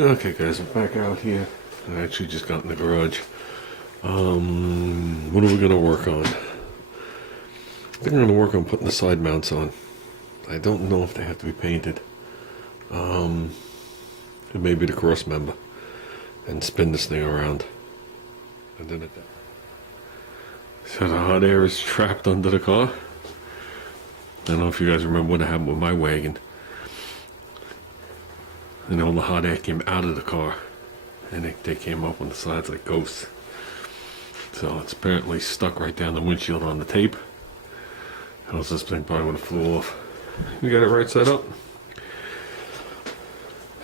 Okay guys, I'm back out here. I actually just got in the garage. What are we gonna work on? I think I'm gonna work on putting the side mounts on. I don't know if they have to be painted. It may be the cross member. And spin this thing around. And then so the hot air is trapped under the car. I don't know if you guys remember what happened with my wagon. And all the hot air came out of the car, and they came up on the sides like ghosts. So it's apparently stuck right down the windshield on the tape. Else this thing probably would have flew off. We got it right side up.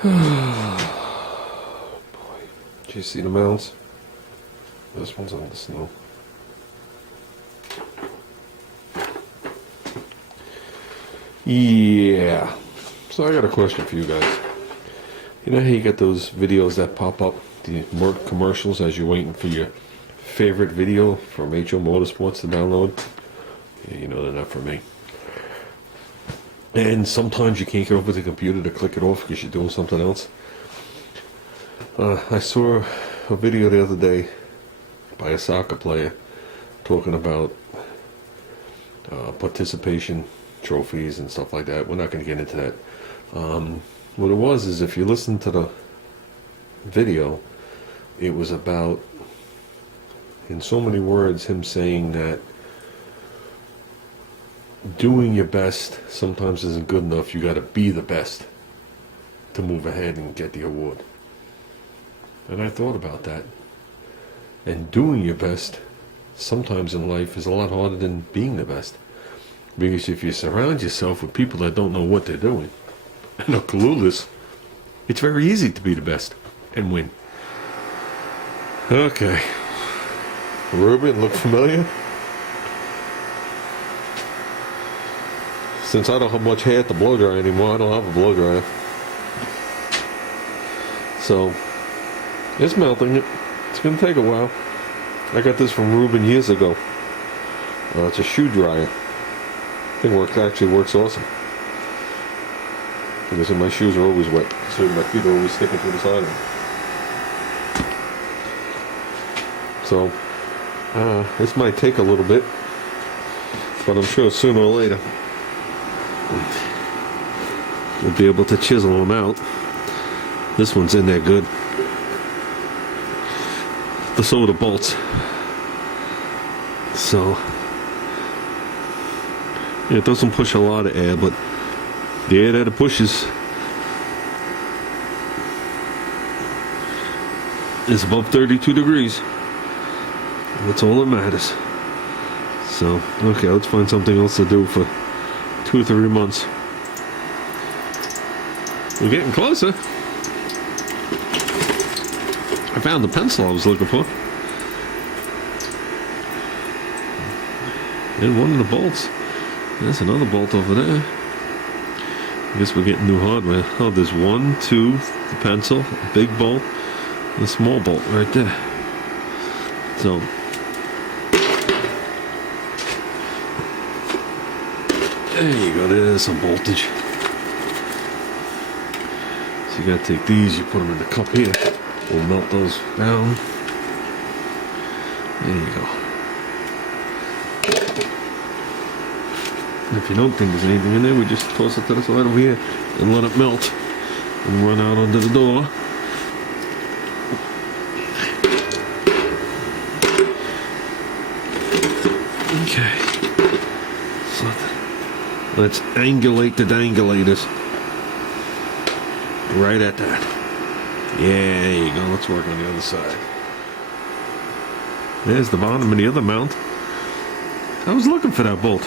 Oh boy. Do you see the mounts? This one's on the snow. Yeah. So I got a question for you guys. You know how you get those videos that pop up, the commercials as you're waiting for your favorite video from HO Motorsports to download? Yeah, you know they're not for me. And sometimes you can't get over the computer to click it off because you're doing something else. I saw a video the other day by a soccer player talking about participation trophies and stuff like that. We're not going to get into that. What it was is, if you listen to the video, it was about, in so many words, him saying that doing your best sometimes isn't good enough. You got to be the best to move ahead and get the award. And I thought about that. And doing your best sometimes in life is a lot harder than being the best. Because if you surround yourself with people that don't know what they're doing and are clueless, it's very easy to be the best and win. Okay. Ruben, look familiar? Since I don't have much hair to blow dry anymore, I don't have a blow dryer. So, it's melting. It's going to take a while. I got this from Ruben years ago. It's a shoe dryer. It actually works awesome. Because my shoes are always wet, so my feet are always sticking to the side of them. So, this might take a little bit, but I'm sure sooner or later we'll be able to chisel them out. This one's in there good. So are the bolts. So it doesn't push a lot of air, but the air that it pushes is above 32 degrees. That's all that matters. So, okay, let's find something else to do for 2 or 3 months. We're getting closer. I found the pencil I was looking for. And one of the bolts. There's another bolt over there. I guess we're getting new hardware. Oh, there's 1, 2, the pencil, a big bolt, and a small bolt right there. So, there you go, there's some voltage. So you gotta take these, you put them in the cup here. We'll melt those down. There you go. And if you don't think there's anything in there, we just toss it to the side over here and let it melt and run out under the door. Okay. So let's angulate the dangulators. Right at that. Yeah, there you go. Let's work on the other side. There's the bottom of the other mount. I was looking for that bolt.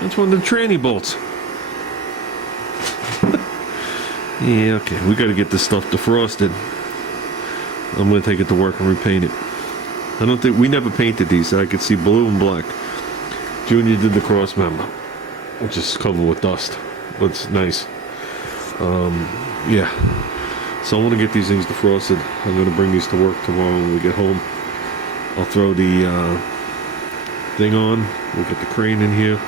That's one of the tranny bolts. Yeah, okay. We got to get this stuff defrosted. I'm going to take it to work and repaint it. I don't think we never painted these. I could see blue and black. Junior did the cross member, which is covered with dust. It's nice. Yeah. So I want to get these things defrosted. I'm going to bring these to work tomorrow when we get home. I'll throw the thing on. We'll get the crane in here,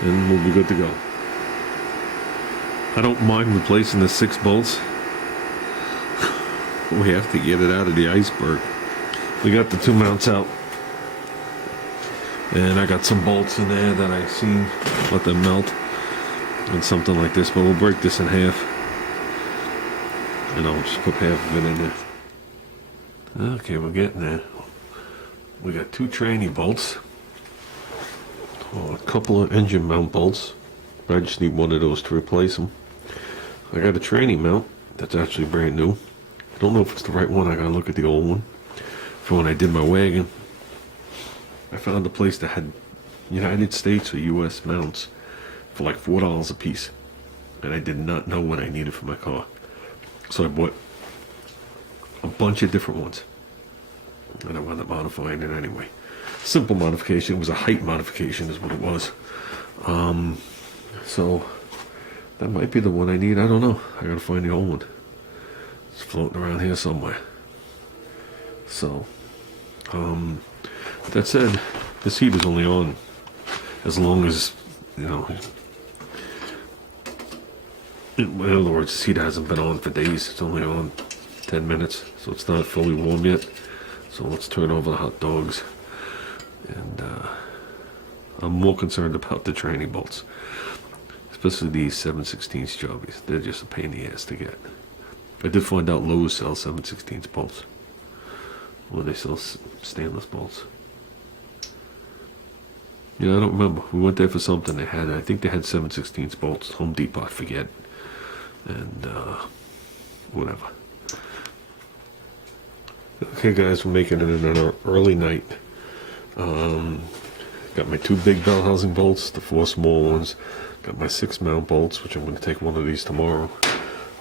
and we'll be good to go. I don't mind replacing the 6 bolts. We have to get it out of the iceberg. We got the two mounts out. And I got some bolts in there that I seen. Let them melt. And something like this. But we'll break this in half. And I'll just put half of it in there. Okay, we're getting there. We got two tranny bolts. A couple of engine mount bolts. I just need one of those to replace them. I got a tranny mount that's actually brand new. I don't know if it's the right one. I gotta look at the old one. For when I did my wagon, I found a place that had United States or US mounts for like $4 a piece. And I did not know what I needed for my car. So I bought a bunch of different ones. And I wound up modifying it anyway. Simple modification. It was a height modification is what it was. So that might be the one I need. I don't know. I gotta find the old one. It's floating around here somewhere. So, that said, this heat is only on as long as, in other words, this heat hasn't been on for days. It's only on 10 minutes, so it's not fully warm yet. So let's turn over the hot dogs. And I'm more concerned about the tranny bolts. Especially these 7/16 jobbies. They're just a pain in the ass to get. I did find out Lowe's sells 7/16 bolts. Well, they sell stainless bolts. I don't remember. We went there for something. I think they had 7/16 bolts. Home Depot, I forget. And, whatever. Okay, guys, we're making it in an early night. Got my two big bell housing bolts, the four small ones. Got my 6 mount bolts, which I'm going to take one of these tomorrow.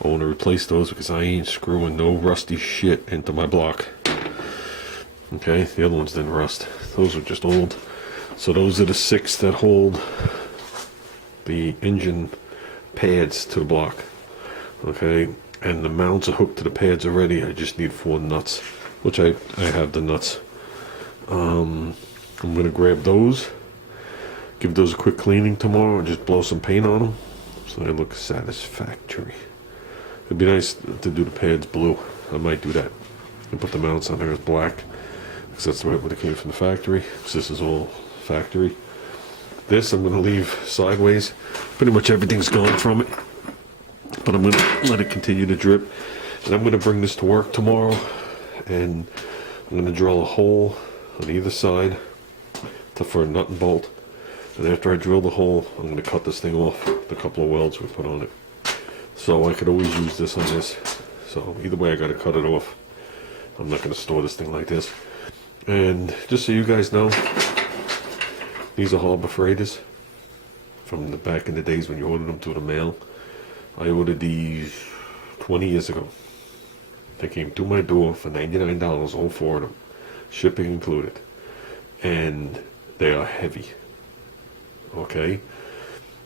I want to replace those because I ain't screwing no rusty shit into my block. Okay, the other ones didn't rust. Those are just old. So those are the 6 that hold the engine pads to the block. Okay, and the mounts are hooked to the pads already. I just need 4 nuts, which I have the nuts. I'm going to grab those, give those a quick cleaning tomorrow, and just blow some paint on them so they look satisfactory. It'd be nice to do the pads blue. I might do that. And put the mounts on there as black, because that's the way it came from the factory. Because this is all factory. This I'm going to leave sideways. Pretty much everything's gone from it. But I'm going to let it continue to drip. And I'm going to bring this to work tomorrow. And I'm going to drill a hole on either side for a nut and bolt. And after I drill the hole, I'm going to cut this thing off, the couple of welds we put on it. So I could always use this on this. So either way, I got to cut it off. I'm not going to store this thing like this. And just so you guys know, these are Harbor Freighters from the back in the days when you ordered them through the mail. I ordered these 20 years ago. They came to my door for $99, all 4 of them, shipping included. And they are heavy. Okay?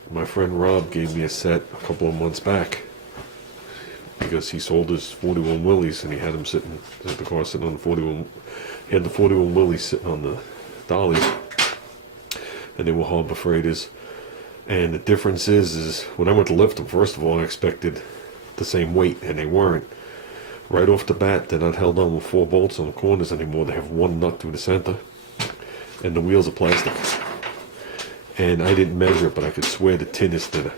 My friend Rob gave me a set a couple of months back because he sold his 41 Willys and he had them sitting, the car sitting on the 41. He had the 41 Willys sitting on the dollies, and they were Harbor Freighters. And the difference is when I went to lift them, first of all, I expected the same weight, and they weren't. Right off the bat, they're not held on with 4 bolts on the corners anymore. They have 1 nut through the center, and the wheels are plastic. And I didn't measure it, but I could swear the tin is thinner.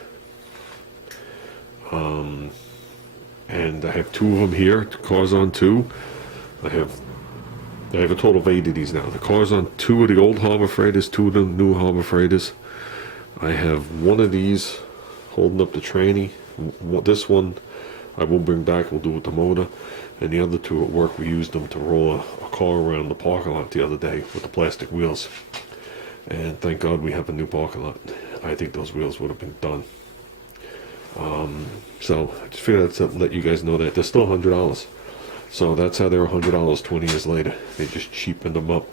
And I have 2 of them here. The car's on 2. I have a total of 8 of these now. The car's on 2 of the old Harbor Freighters, 2 of the new Harbor Freighters. I have 1 of these holding up the tranny. This one I will bring back. We'll do with the motor. And the other 2 at work, we used them to roll a car around the parking lot the other day with the plastic wheels. And thank God we have a new parking lot. I think those wheels would have been done. So I just figured I'd let you guys know that they're still $100. So that's how they were $100 20 years later. They just cheapened them up.